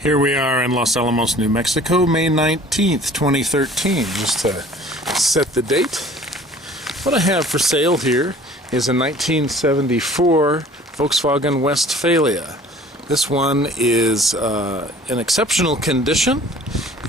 Here we are in Los Alamos, New Mexico, May 19th, 2013. Just to set the date. What I have for sale here is a 1974 Volkswagen Westfalia. This one is in exceptional condition,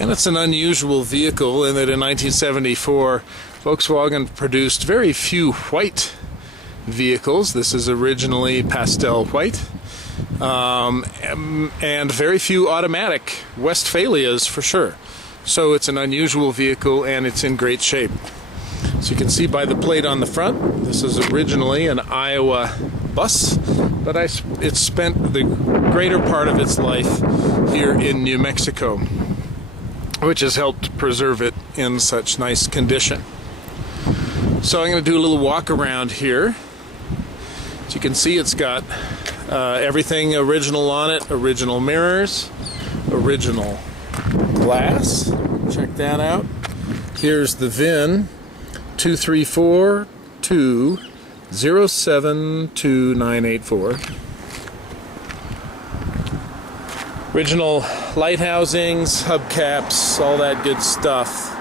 and it's an unusual vehicle in that in 1974 Volkswagen produced very few white vehicles. This is originally pastel white. And very few automatic Westfalias for sure. So it's an unusual vehicle and it's in great shape. So you can see by the plate on the front, this is originally an Iowa bus, but it spent the greater part of its life here in New Mexico, which has helped preserve it in such nice condition. So I'm going to do a little walk around here. As you can see, it's got everything original on it, original mirrors, original glass. Check that out. Here's the VIN, 23420729984. Original light housings, hubcaps, all that good stuff.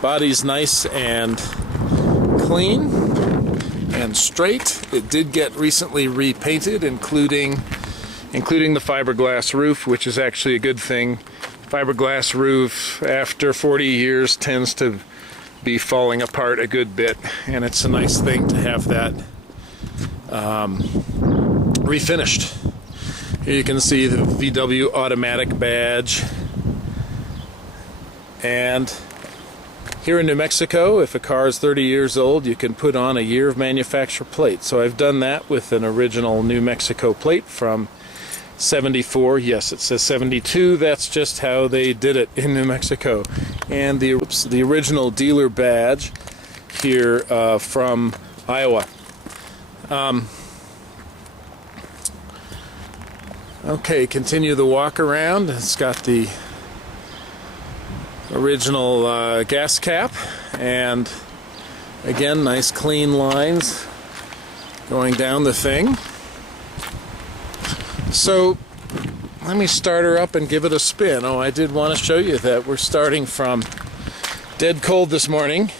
Body's nice and clean and straight. It did get recently repainted, including the fiberglass roof, which is actually a good thing. Fiberglass roof, after 40 years, tends to be falling apart a good bit, and it's a nice thing to have that refinished. Here you can see the VW automatic badge. And here in New Mexico, if a car is 30 years old, you can put on a year of manufacture plate. So I've done that with an original New Mexico plate from 74. Yes, it says 72. That's just how they did it in New Mexico. And the original dealer badge here from Iowa. Okay, continue the walk around. It's got the original gas cap, and again, nice clean lines going down the thing. So let me start her up and give it a spin. Oh, I did want to show you that we're starting from dead cold this morning.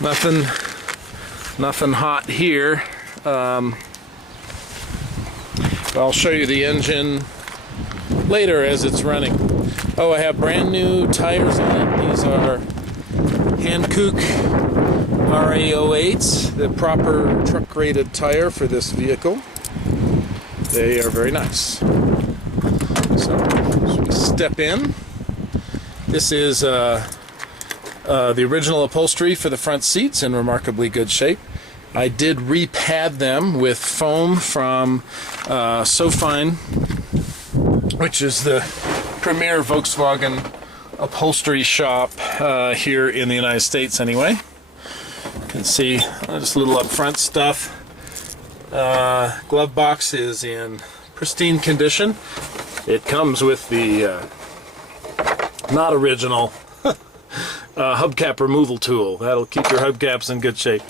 Nothing hot here. I'll show you the engine later as it's running. Oh, I have brand new tires on it. These are Hankook RA08s, the proper truck-rated tire for this vehicle. They are very nice. So, as we step in, this is the original upholstery for the front seats in remarkably good shape. I did repad them with foam from SoFine, which is the premier Volkswagen upholstery shop here in the United States anyway. You can see just a little up front stuff. Glove box is in pristine condition. It comes with the not original hubcap removal tool. That'll keep your hubcaps in good shape.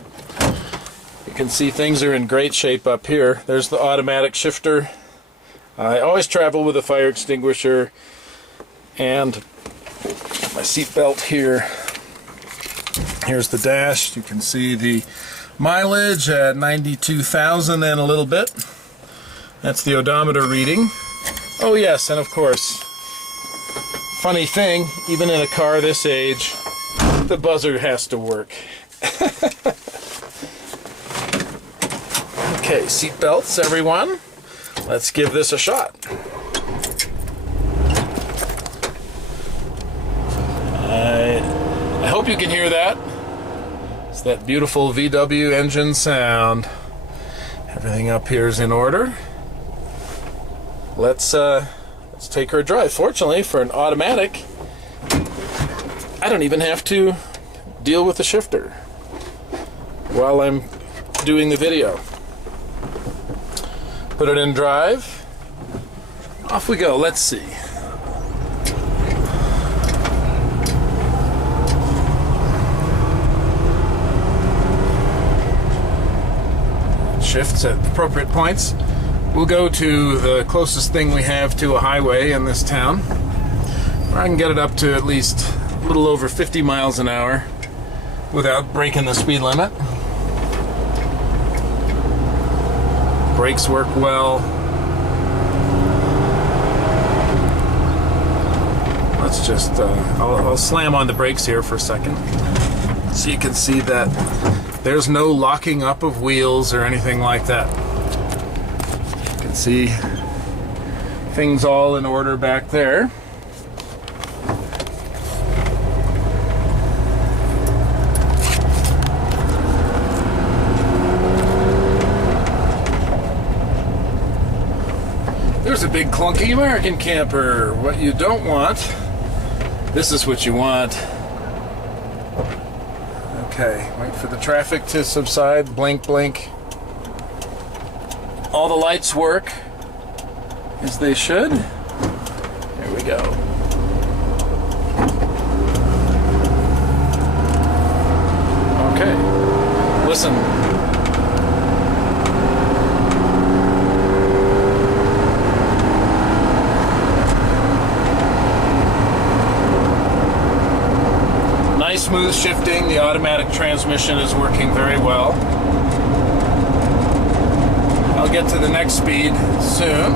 You can see things are in great shape up here. There's the automatic shifter. I always travel with a fire extinguisher and my seat belt here. Here's the dash. You can see the mileage at 92,000 and a little bit. That's the odometer reading. Oh yes, and of course, funny thing, even in a car this age, the buzzer has to work. Okay, seat belts, everyone. Let's give this a shot. I hope you can hear that. It's that beautiful VW engine sound. Everything up here is in order. Let's take her a drive. Fortunately, for an automatic, I don't even have to deal with the shifter while I'm doing the video. Put it in drive. Off we go. Let's see. Shifts at appropriate points. we'll go to the closest thing we have to a highway in this town, where I can get it up to at least a little over 50 miles an hour without breaking the speed limit. Brakes work well. Let's just, I'll slam on the brakes here for a second so you can see that there's no locking up of wheels or anything like that. You can see things all in order back there. There's a big clunky American camper. What you don't want, this is what you want. Okay, wait for the traffic to subside. Blink, blink. All the lights work as they should. There we go. Okay, listen. Nice smooth shifting. The automatic transmission is working very well. I'll get to the next speed soon.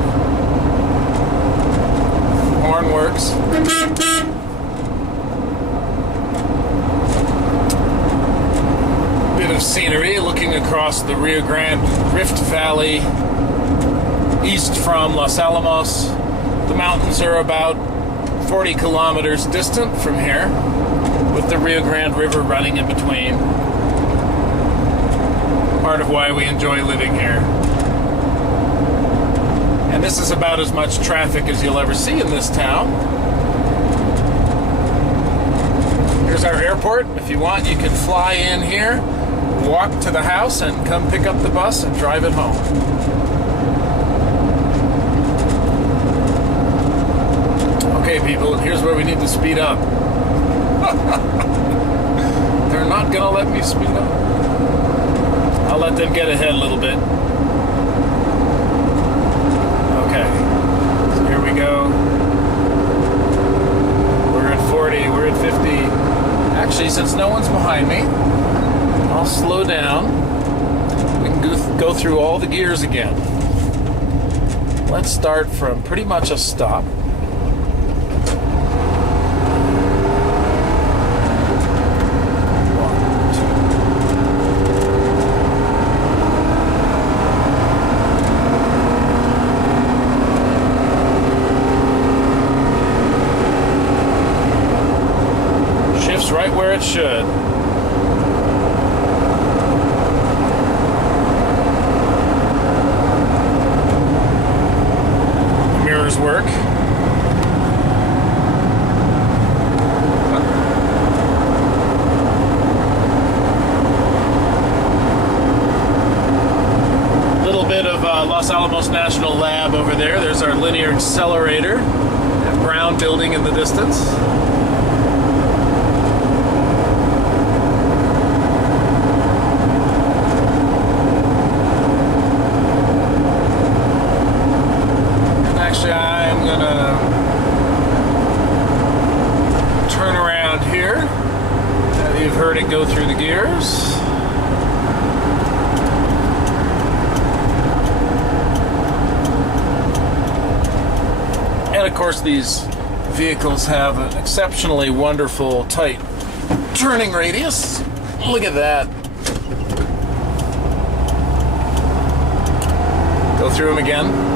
Horn works. Bit of scenery looking across the Rio Grande Rift Valley east from Los Alamos. The mountains are about 40 kilometers distant from here, with the Rio Grande River running in between. Part of why we enjoy living here. And this is about as much traffic as you'll ever see in this town. Here's our airport. If you want, you can fly in here, walk to the house, and come pick up the bus and drive it home. Okay, people, here's where we need to speed up. They're not gonna let me speed up. I'll let them get ahead a little bit. Okay, so here we go. We're at 40, we're at 50. Actually, since no one's behind me, I'll slow down. We can go through all the gears again. Let's start from pretty much a stop. Right where it should. Mirrors work. Little bit of Los Alamos National Lab over there. There's our linear accelerator. That brown building in the distance. I'm gonna turn around here. You've heard it go through the gears. And of course, these vehicles have an exceptionally wonderful tight turning radius. Look at that. Go through them again.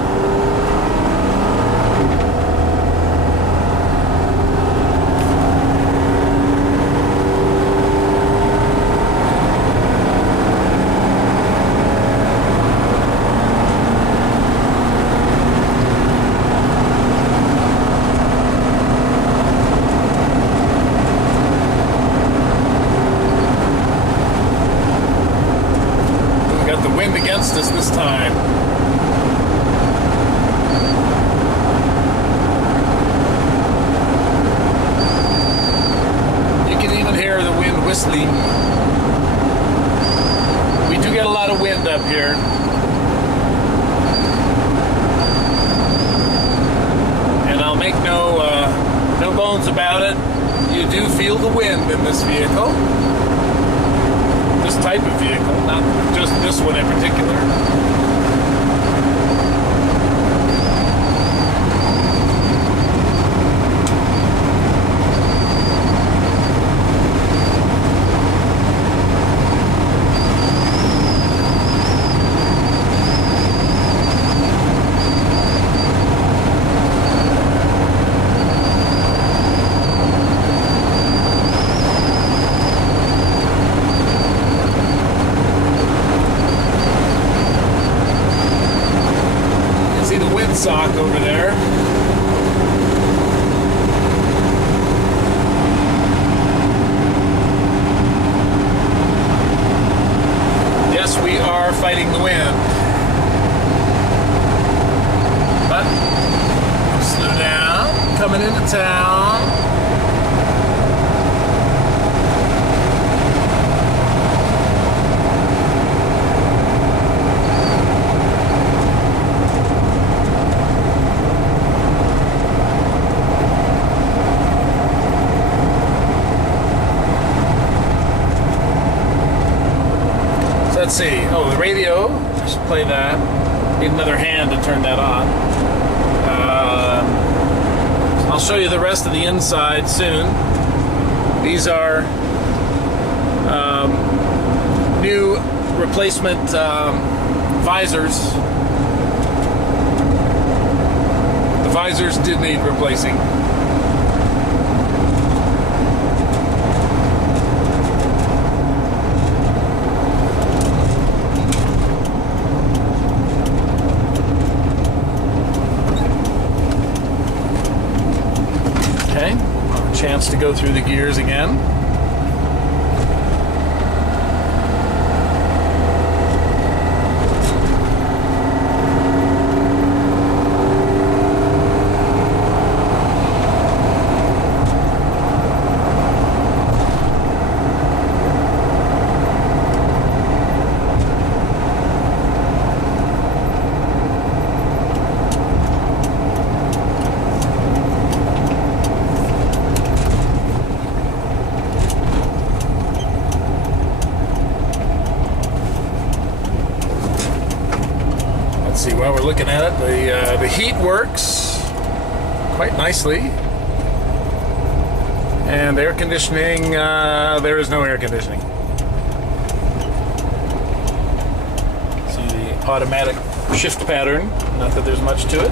Against us this time. You can even hear the wind whistling. We do get a lot of wind up here. about it, you do feel the wind in this vehicle. This type of vehicle, not just this one in particular. Sock over there. Yes, we are fighting the wind. But slow down, coming into town. Let's see. Oh, the radio. I should play that. Need another hand to turn that on. I'll show you the rest of the inside soon. These are new replacement visors. The visors did need replacing. Chance to go through the gears again. See, while we're looking at it, the heat works quite nicely, and air conditioning, there is no air conditioning. See the automatic shift pattern, not that there's much to it.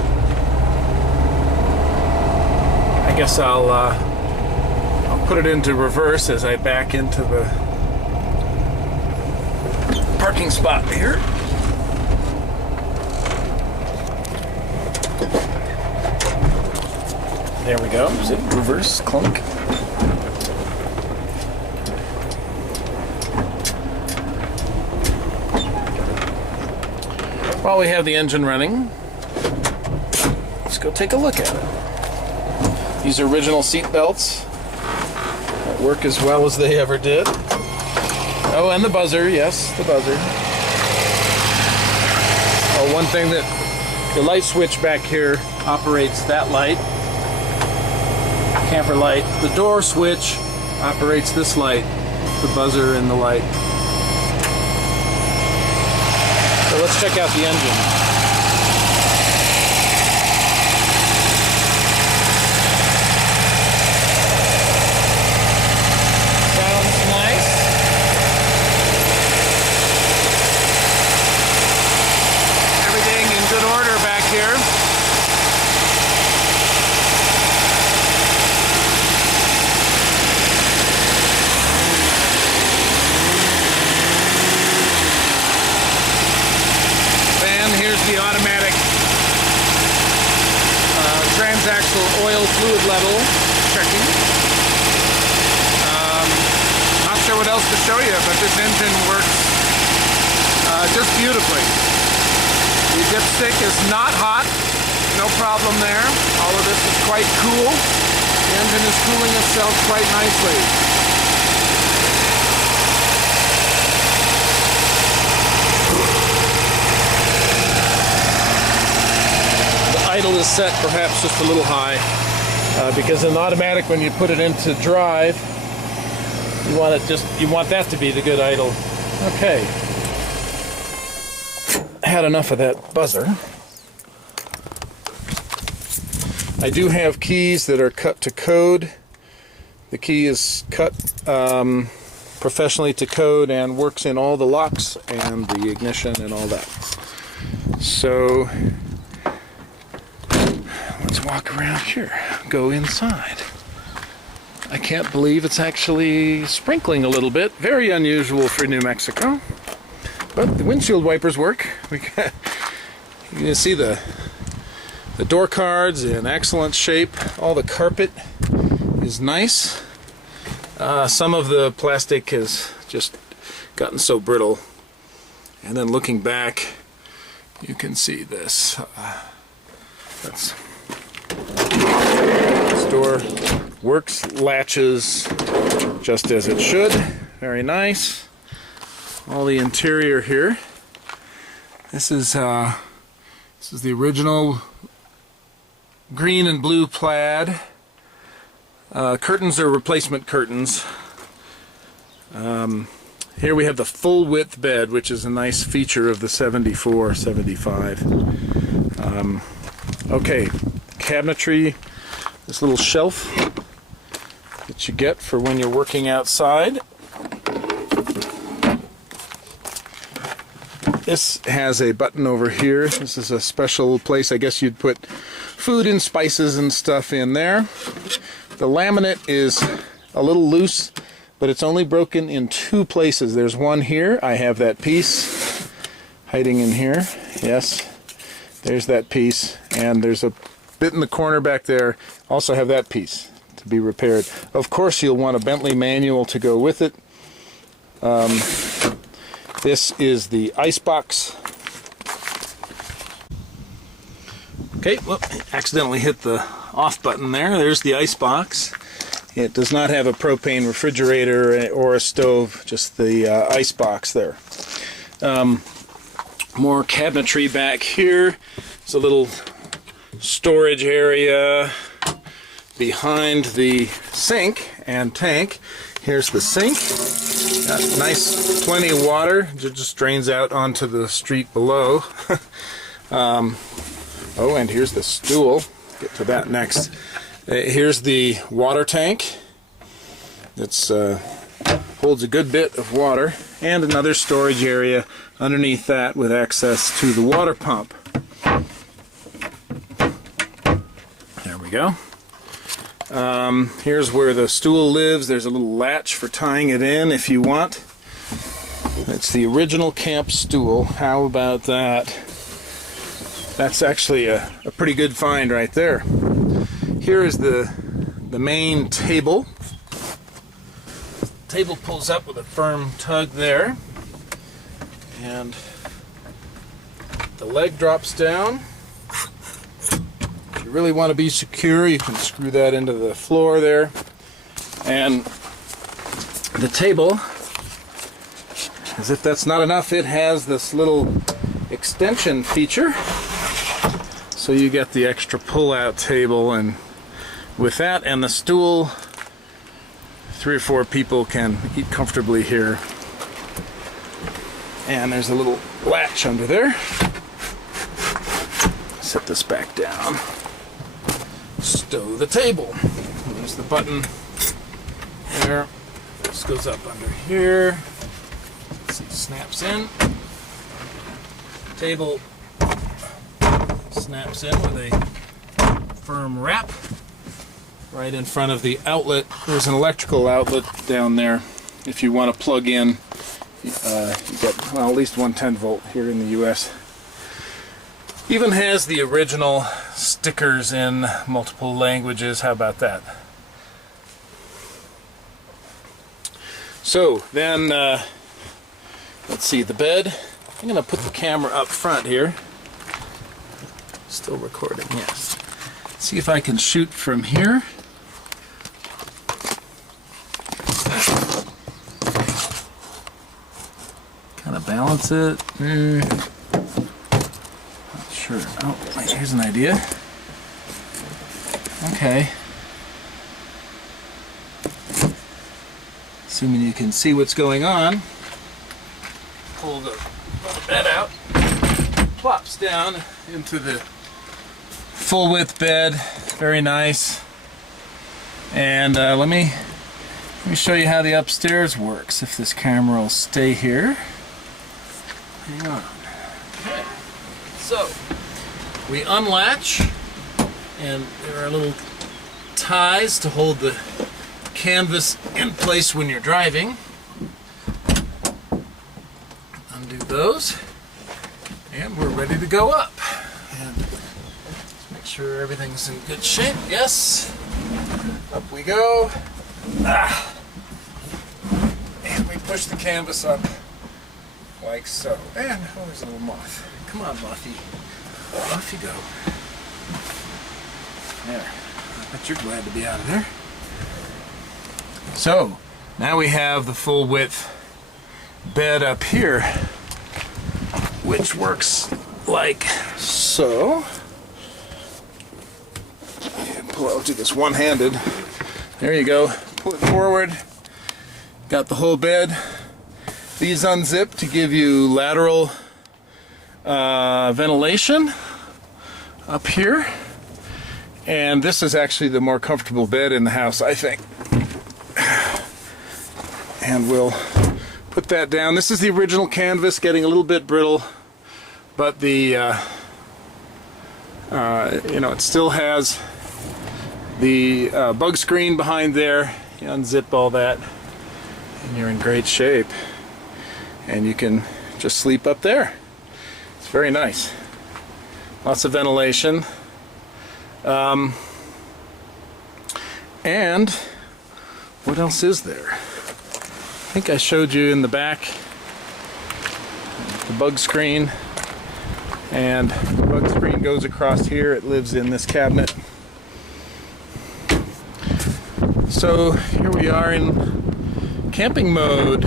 I guess I'll put it into reverse as I back into the parking spot here. There we go. Is it reverse clunk? While we have the engine running, let's go take a look at it. These are original seat belts that work as well as they ever did. Oh, and the buzzer, yes, the buzzer. Oh, one thing, that the light switch back here operates that light. Camper light. The door switch operates this light, the buzzer and the light. So let's check out the engine. Sounds nice. Everything in good order back here. The automatic transaxle oil fluid level checking. Not sure what else to show you, but this engine works just beautifully. The dipstick is not hot, no problem there. All of this is quite cool. The engine is cooling itself quite nicely. Idle is set perhaps just a little high. because in automatic, when you put it into drive, you want that to be the good idle. Okay, had enough of that buzzer. I do have keys that are cut to code. The key is cut professionally to code and works in all the locks and the ignition and all that. So let's walk around here, go inside. I can't believe it's actually sprinkling a little bit. Very unusual for New Mexico. But the windshield wipers work. You can see the door cards in excellent shape. All the carpet is nice. Some of the plastic has just gotten so brittle. And then looking back, you can see this. This door works, latches just as it should. Very nice. All the interior here. This is the original green and blue plaid. Curtains are replacement curtains. Here we have the full width bed, which is a nice feature of the 74, 75. Okay, cabinetry, this little shelf that you get for when you're working outside. This has a button over here. This is a special place. I guess you'd put food and spices and stuff in there. The laminate is a little loose, but it's only broken in two places. There's one here. I have that piece hiding in here. Yes, there's that piece. And there's a bit in the corner back there. Also have that piece to be repaired. Of course, you'll want a Bentley manual to go with it. This is the ice box. Okay, well, accidentally hit the off button there. There's the ice box. It does not have a propane refrigerator or a stove, just the ice box there. More cabinetry back here. There's a little storage area behind the sink and tank. Here's the sink. Got nice, plenty of water. It just drains out onto the street below. Oh, and here's the stool. Get to that next. Here's the water tank. It's holds a good bit of water, and another storage area underneath that with access to the water pump. There we go. Here's where the stool lives. There's a little latch for tying it in if you want. It's the original camp stool. How about that? That's actually a pretty good find right there. Here is the main table. The table pulls up with a firm tug there. And the leg drops down. If you really want to be secure, you can screw that into the floor there. And the table, as if that's not enough, it has this little extension feature. So you get the extra pull-out table, and with that and the stool, 3 or 4 people can eat comfortably here. And there's a little latch under there. Set this back down. Stow the table. There's the button there. This goes up under here. Let's see, snaps in. Table snaps in with a firm wrap right in front of the outlet. There's an electrical outlet down there. If you want to plug in, you get, well, at least 110 volt here in the US. Even has the original stickers in multiple languages. How about that? So then, let's see, the bed. I'm going to put the camera up front here. Still recording, yes. See if I can shoot from here. Kind of balance it. Not sure. Oh, wait, here's an idea. Okay. assuming you can see what's going on. Pull the bed out, plops down into the full width bed, very nice. And let me show you how the upstairs works, if this camera will stay here. Hang on. Okay. So, we unlatch, and there are little ties to hold the canvas in place when you're driving. Undo those, and we're ready to go up. And let's make sure everything's in good shape. Yes. Up we go. And we push the canvas up like so. And oh, there's a little moth. Come on, Mothy. Off you go. There. I bet you're glad to be out of there. So, now we have the full width bed up here, which works like so. And I'll do this one-handed. There you go. Pull it forward. Got the whole bed. These unzip to give you lateral ventilation up here. And this is actually the more comfortable bed in the house, I think. And we'll put that down. This is the original canvas, getting a little bit brittle, but the it still has the bug screen behind there. You unzip all that, and you're in great shape. And you can just sleep up there. It's very nice. Lots of ventilation. And what else is there? I think I showed you in the back the bug screen, and the bug screen goes across here. It lives in this cabinet. So here we are in camping mode.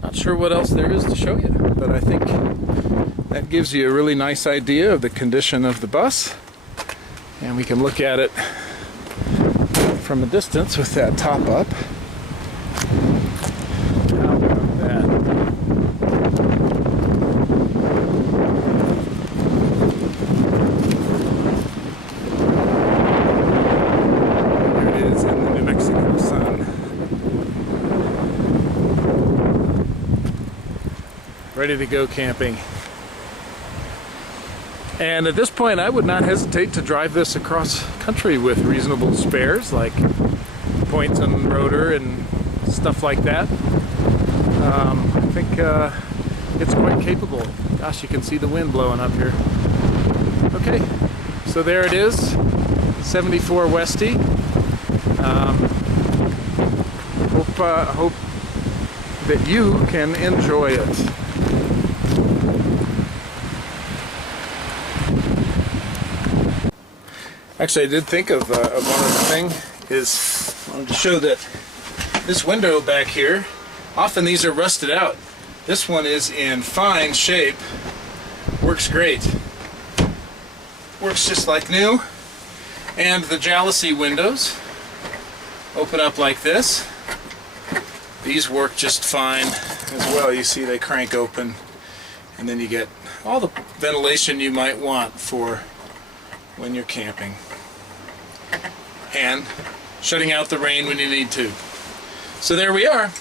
Not sure what else there is to show you, but I think that gives you a really nice idea of the condition of the bus. And we can look at it from a distance with that top up. How about that? There it is in the New Mexico sun. Ready to go camping. And at this point, I would not hesitate to drive this across country with reasonable spares, like points on the rotor and stuff like that. I think it's quite capable. Gosh, you can see the wind blowing up here. Okay, so there it is, 74 Westy. Hope that you can enjoy it. Actually, I did think of one other thing. I wanted to show that this window back here, often these are rusted out. This one is in fine shape. Works great. Works just like new. And the jalousie windows open up like this. These work just fine as well. You see they crank open, and then you get all the ventilation you might want for when you're camping, and shutting out the rain when you need to. So there we are.